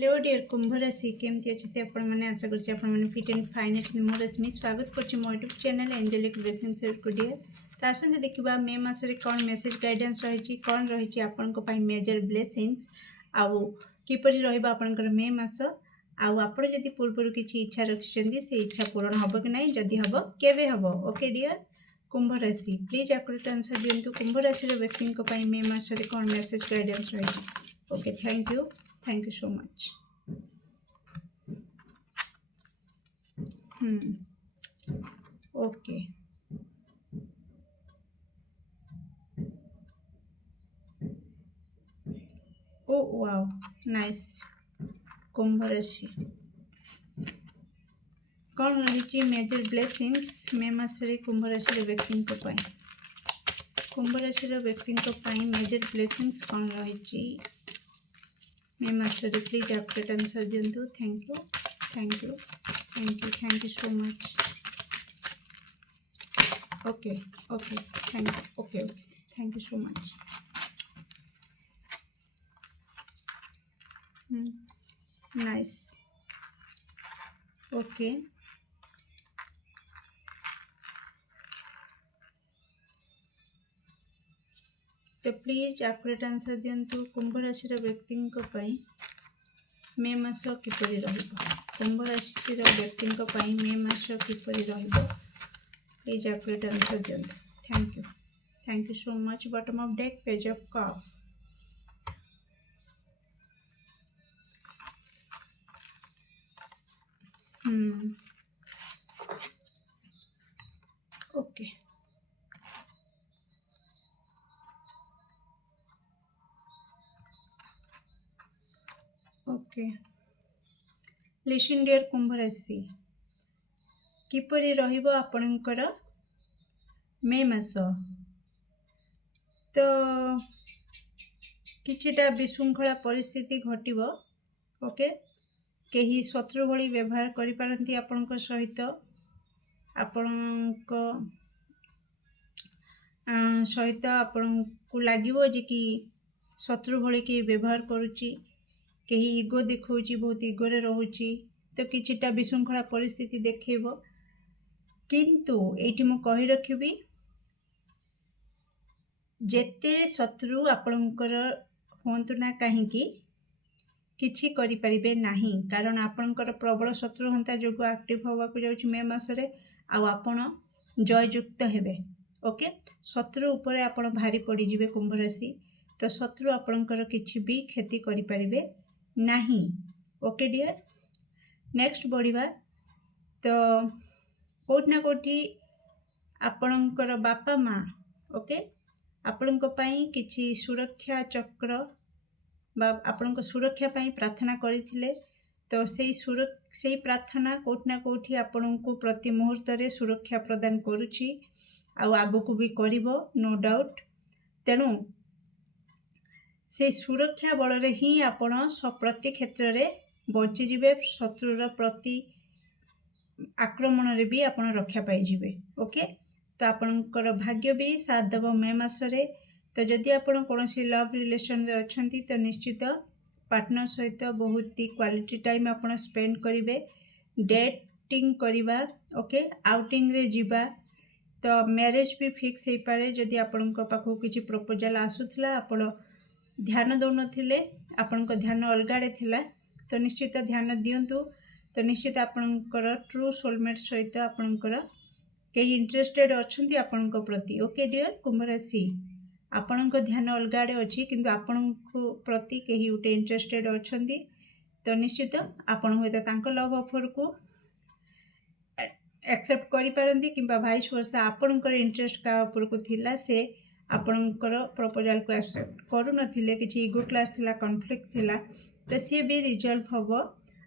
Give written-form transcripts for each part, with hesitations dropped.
Hello dear कुंभ राशि केमती अच्छे आपण मैंने आशा कर फिट एंड फाइन अच्छे मो रश्मि स्वागत कर यूट्यूब चैनल एंजेलिक ब्लेसिंग को डियर तो आसते देखा मे मसरे कौन मेसेज गाइडेंस रही कौन रही आपण मेजर ब्लेसिंग्स आउ किपर रही मे मस आप पूर्व किसी इच्छा रखिंट से इच्छा पूरण हम कि ना जदि हम केवे हम ओके डियर कुंभ राशि प्लीज आकुरेट आंसर दिंतु कुंभ राशि व्यक्ति मे मसरे कौन मेसेज गाइडेंस रही okay thank you so much okay oh wow nice कुंभ राशि कौन रही मेजर ब्लेसिंग्स मे मसरे कुंभ राशि व्यक्ति कुंभ राशि व्यक्ति मेजर ब्लेसिंग्स कौन रही मे मसरे प्लीज अपडेट आंसर दिंतु thank you so much okay thank you so much nice okay तो प्लीज एक्यूरेट आंसर दिंतु कुंभ राशि व्यक्ति मे मास किपरि रहिबो कुंभ राशि व्यक्ति मे मास किपरि रहिबो प्लीज एक्यूरेट आंसर दिंतु thank you so much bottom of deck page of cups okay okay listen dear कुंभ राशि किपरि रहिबो आपणकर मे मास तो किछिटा विशृंखला परिस्थिति घटिबो ओके कहीं शत्रु भली व्यवहार करि पारंती आपणक सहित आपणक सहित आपण को लागिबो जे कि शत्रु भली के व्यवहार करुची कहीं इगो देखौची बहुत इगोरे रहुची तो किछिटा विशृंखला परिस्थिति देखेबो किंतु एठी मु कहि रखिबी जेते शत्रु आपणकर होंतु ना कहीं किछि करि परिबे नाही कारण आपणकर प्रबल शत्रु हंता जोगु एक्टिव होवा को जाउची मे मासरे आ आपण जययुक्त हेबे ओके शत्रु उपरे आपण भारी पड़ी जिवे कुंभ राशि तो शत्रु आपणकर किछि भी क्षति करि परिबे नाही ओके डियर नेक्स्ट बढ़िबा तो कोठना कोठी आपणकर बापा माँ ओके आपणक पई किछि सुरक्षा चक्र बा आपणक सुरक्षा पई प्रार्थना करिथिले तो सेई प्रार्थना कोठना कोठी आपणको प्रति मुहूर्त रे सुरक्षा प्रदान करूछि आ आगको भी करिवो नो डाउट तेणु से सुरक्षा बल रे ही आपण प्रति क्षेत्र रे बची जिवे शत्रुर प्रति आक्रमण रे भी आपण रक्षा पाई जिवे ओके तो आपणकर भाग्य भी साथ देव मे मासरे तो जदि आपण कोनोसी लव रिलेशन रे अछंती तो निश्चित पार्टनर सहित बहुत ही क्वालिटी टाइम आपण स्पेंड करिवे डेटिंग करिबा ओके आउटिंग रे जिबा तो मैरिज भी फिक्स हो पारे जदि आपण पाखु किछि प्रपोजल आसुथला आपण ध्यान दौ नथिले आपणक ध्यान अलगाड़े थिला तो निश्चित ध्यान दियंतु तो निश्चित आपणकर ट्रू सोलमेट सहित आपणकर कहीं इंटरेस्टेड अछंती आपणक प्रति ओके डियर कुंभ राशि आपणक ध्यान अलगाड़े अछि किंतु आपणक प्रति कहीं उटे इंटरेस्टेड अछंती तो निश्चित आपण होय तांको लव ऑफर को एक्सेप्ट करि पारंती किंबा वाइस वर्षा आपणकर इंटरेस्ट का ऊपर को थिला से आपणकर प्रपोजल को एक्सेप्ट करू नथिले किछि इगो क्लास थिला कॉन्फ्लिक्ट थिला तो सी भी रिजल्व हबो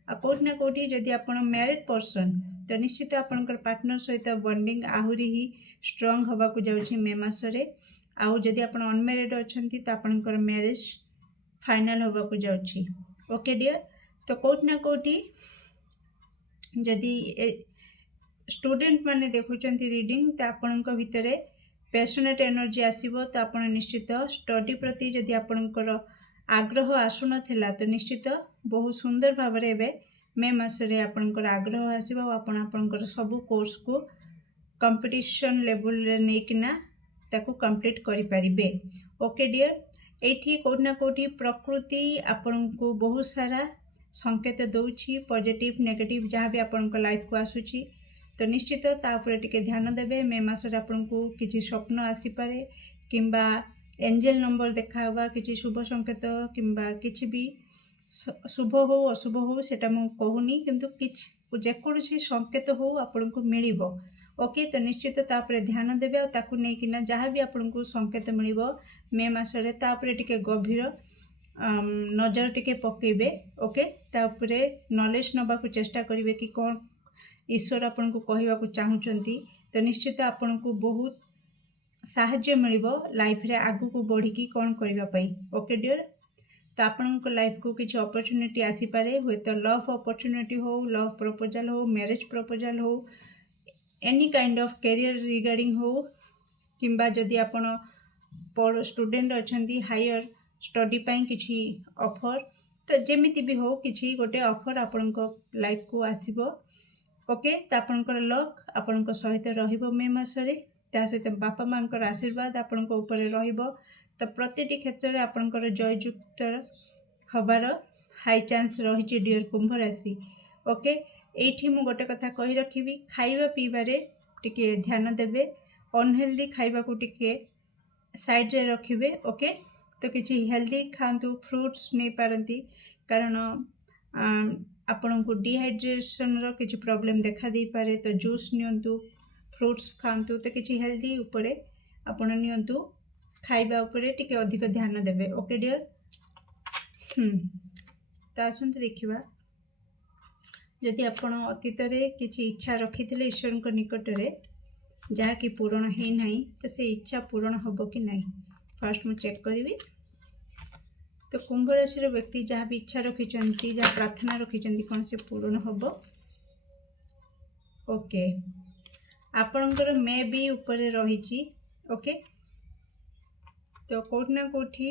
आ कोठी ना कोठी जदि आपण मैरिड पर्सन तो निश्चित आपणकर पार्टनर सहित बॉन्डिंग आहुरी ही स्ट्रांग हवा को जाउछि मे मासरे आउ जदि आपण अनमैरिड अछंती तो आपणकर मैरिज फाइनल हवा को जाउछि ओके डियर तो कोठी ना कोठी जदि स्टूडेंट माने देखुचंती रीडिंग तो आपणक भितरे पैशनेट एनर्जी आसीबो तो आपण निश्चित स्टडी प्रति जदि आपणकर आग्रह आसुनथिला तो निश्चित बहुत सुंदर भाव में मे मासरे आपणकर आग्रह आसो आपण आपणकर सब कोर्स को कंपटीशन लेवल रे नेकिना ताकू कंप्लीट करि परिबे। ओके डियर एठी कोठना कोठी प्रकृति आपण को बहुत सारा संकेत दउछि पॉजिटिव नेगेटिव जहाँ भी आपण को लाइफ को आसुछि तो निश्चित ता ऊपर टिके ध्यान देबे। मे मासरे आपण को किछि स्वप्न आसी पारे किंबा एंजल नंबर देखावा किछि शुभ संकेत किंबा किछि भी शुभ हो अशुभ हो सेटा मु कहूनी किंतु किछि जेकोसी संकेत हो आपण को मिलिबो। ओके तो निश्चित तापर ध्यान देबे और ताकू नै किना जहाँ भी आपण को संकेत मिलिबो मे मासरे तापर टिके गभीर नजर टिके पकेबे। ओके तापर नॉलेज नबा को चेष्टा करिवे कि कोन ईश्वर आपण को कहवा को चाहूचंती तो निश्चित आपण को बहुत साहाय्य मिलिबो लाइफ रे आगु को बढ़ी की कोन करबा पई। ओके डियर तो आपण को लाइफ को किछि अपॉर्चुनिटी आसी पारे हुए तो लव अपॉर्चुनिटी हो लव प्रपोजल हो मैरिज प्रपोजल हो any kind of career regarding हो किंबा जदि आपण स्टूडेंट अछंती हायर स्टडी पई किछि ऑफर तो जेमिति भी हो किछि गोटे ऑफर आपण को लाइफ को आसीबो। ओके तो आपणकर लक आपण सहित रहिबो मे मासरे ता सहित बापा मांकर आशीर्वाद आपण ऊपर रहिबो तो प्रतिटी क्षेत्र में आपणकर जययुक्त हबार हाई चांस रही डियर कुंभ राशि। ओके एठी मु गोटे कथा कही रखिबी खाइबा पीबारे टिके ध्यान देबे अनहेल्दी खाइबा को टिके साइड रे रखिबे। ओके तो किछि हेल्दी खांतु फ्रूट्स नहीं पारंती कारण आपण को डिहाइड्रेशन रो किछि प्रॉब्लम देखा दी पारे तो जूस नियंतु फ्रूट्स खांतु तो किछि हेल्दी उपरे आपण नियंतु खाइबा उपरे टिके अधिक ध्यान देबे। ओके डियर ता आसंतु देखिबा जदि आपण अतीत रे किछि इच्छा रखिथिले ईश्वर को निकट रे जहाँ कि पूर्ण ही नहीं तो से इच्छा पूर्ण होबो कि नहीं फर्स्ट मु चेक करिवि। तो कुंभ राशि व्यक्ति जहाँ भी इच्छा रखिचंती जहाँ प्रार्थना रखिचंती कौन से पूर्ण होबो। ओके आपणकर मे भी ऊपर रही। ओके तो कोठना कोठी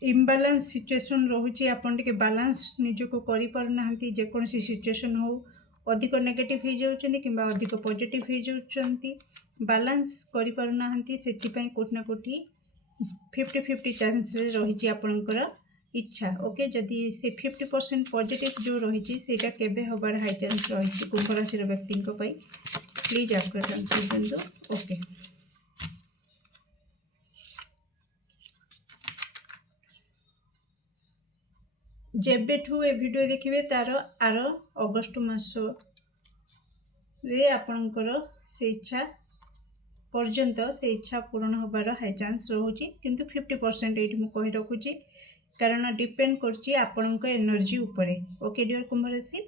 इम्बालांस सिचुएशन रोचे आपन टिके बैलेंस निजको करि पार नाहंती जेकोसी सिचुएशन हो अधिक नेगेटिव हो जाउचंती किंबा अधिक पॉजिटिव हो जाउचंती बैलेंस करि पार नाहंती सेति पई कोठना कोठी 50-50 चांस रे रही आपणकर इच्छा। ओके जदि से 50% पॉजिटिव जो रही सेटा केबे होबार हाई चांस रही कुंभ राशि व्यक्ति प्लीज आपको कंसीडर दो। ओके जेबेठू ए वीडियो देखिए तार आर अगस्ट मास रे आपणकर से इच्छा पर्यंत से इच्छा पूर्ण होबार हाई चांस रोचे किंतु 50% ये मुझे रखुची कारण डिपेंड करची आपणक एनर्जी उपरे। ओके डियर कुंभ राशि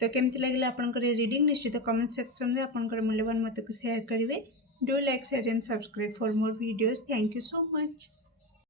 तो केमती लगे आपणकर रीडिंग निश्चित कमेंट सेक्शन में आपणकर मूल्यवान मत को शेयर करेंगे। Do like share and subscribe for more videos. Thank you so much.